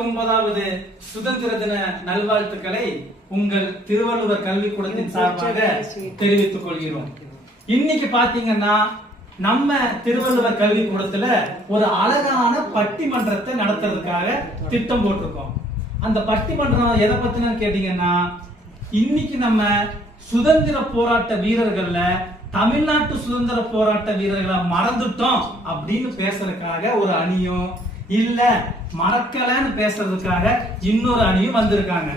69வது சுதந்திர தின நல்வாழ்த்துக்களை உங்கள் திருவள்ளுவர் கல்விக்கூடத்தின் சார்பாக தெரிவித்துக் கொள்கிறோம். இன்னைக்கு பாத்தீங்கன்னா நம்ம திருவள்ளுவர் கல்விக்கூடத்துல ஒரு அழகான பட்டிமன்றத்தை நடத்துறதுக்காக திட்டம் போட்டிருக்கோம். அந்த பட்டிமன்றம் எதை பத்தின கேட்டீங்கன்னா, இன்னைக்கு நம்ம சுதந்திர போராட்ட வீரர்கள்ல தமிழ்நாட்டு சுதந்திர போராட்ட வீரர்களை மறந்துட்டோம் அப்படின்னு பேசுறதுக்காக ஒரு அணியும், இல்ல மறக்கலன்னு பேசுறதுக்காக இன்னொரு அணியும் வந்திருக்காங்க.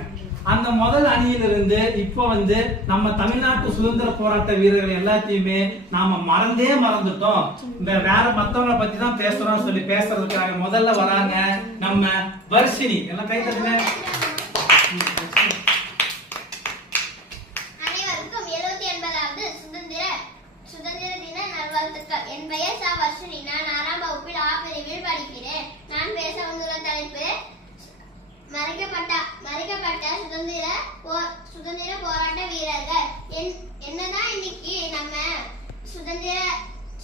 அந்த முதல் அணியிலிருந்து இப்போ நம்ம தமிழ்நாட்டு சுதந்திர போராட்ட வீரர்கள் எல்லாத்தையுமே நாம மறந்துட்டோம், வேற மத்தவங்களை பத்தி தான் பேசுறோம் சொல்லி பேசுறதுக்காக முதல்ல வராங்க நம்ம வர்ஷினி. எல்லாம் கை தட்டுங்க. அனைவருக்கும் 78வது சுதந்திர தின நல்வாழ்த்துக்கள். என் பெயர் சா வர்ஷினி. நான் 6ஆம் வகுப்பில் ஆ பிரிவில் படிக்கிறேன். நான் பேச வந்துள்ள தலைப்பு மறைக்கப்பட்ட சுதந்திர போராட்ட வீரர்கள். என்னதான் இன்னைக்கு நம்ம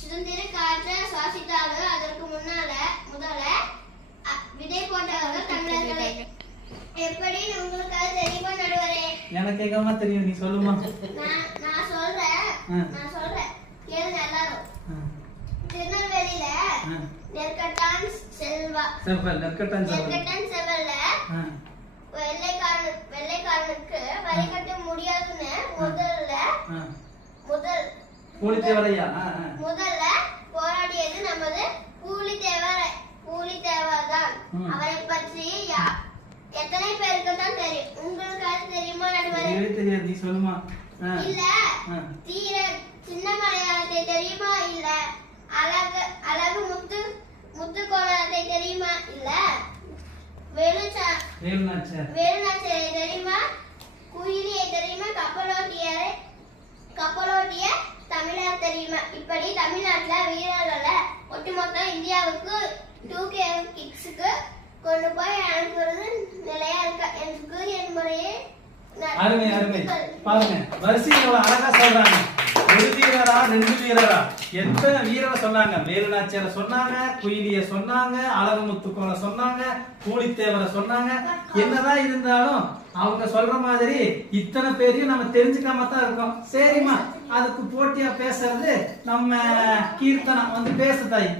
சுதந்திர காற்ற சுவாசித்தாலும் அதற்கு முதல்ல விதை போட்டவர்கள் தமிழர்களே. எப்படி உங்களுக்கு அது தெரியுமா நடுவரே? எனக்கு எங்கம்மா தெரியும், நீ சொல்லுமா. நான் சொல்றேன் கேளுங்க எல்லாரும். திருநெல்வேலியில நெற்கட்டான் செல்வல்ல வெள்ளைக்காரனுக்கு வரி கட்ட முடியாதுன்னு முதல்ல போராடியது நமது பூலித்தேவர் தான். அவரை பற்றி எத்தனை பேருக்கு தான் தெரியும்? உங்களுக்கு அது தெரியுமா நடுவரே? தெரியாது, நீ சொல்லுமா. இல்ல தீர சின்ன மலையாளத்தை தெரியுமா? இல்ல அழகு முத்து கோணத்தை தெரியுமா? இல்ல வேலுநாச்சியாரை தெரியுமா? குயிலியை தெரியுமா? கப்பலோட்டிய தமிழர் தெரியுமா? இப்படி தமிழ்நாட்டுல வீரர்களை ஒட்டுமொத்த இந்தியாவுக்கு 2K கிட்ஸுக்கு கொண்டு போய் அனுப்புறது நிலையா இருக்க எனக்கு என் முறையே. அருமை பாருங்க, வரிசையில் எவ்வளவு அழகா சொல்றாங்க. ஒரு வீரரா, 2 வீரரா, எத்தனை வீரரை சொன்னாங்க. வேலுநாச்சியாரை சொன்னாங்க, குயிலிய சொன்னாங்க, அழகுமுத்துக்கோனை சொன்னாங்க, பூலித்தேவரை சொன்னாங்க. என்னதான் இருந்தாலும் அவங்க சொல்ற மாதிரி இத்தனை பேரையும் நம்ம தெரிஞ்சுக்காம தான் இருக்கோம். சரிம்மா, அதுக்கு போட்டியா பேசுறது நம்ம கீர்த்தனா பேச தாய்.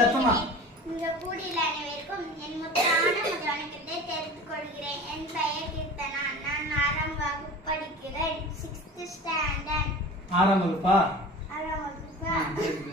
சத்தமா இங்க கூடியுள்ள அனைவருக்கும் என் முத்தான வணக்கத்தை தெரிவித்துக் கொள்கிறேன். என் பெயர் கீர்த்தனா. நான் 6ஆம் வகுப்பு படிக்கிறேன். 6th standard. 6ஆம் வகுப்பா? 6ஆம் வகுப்பு.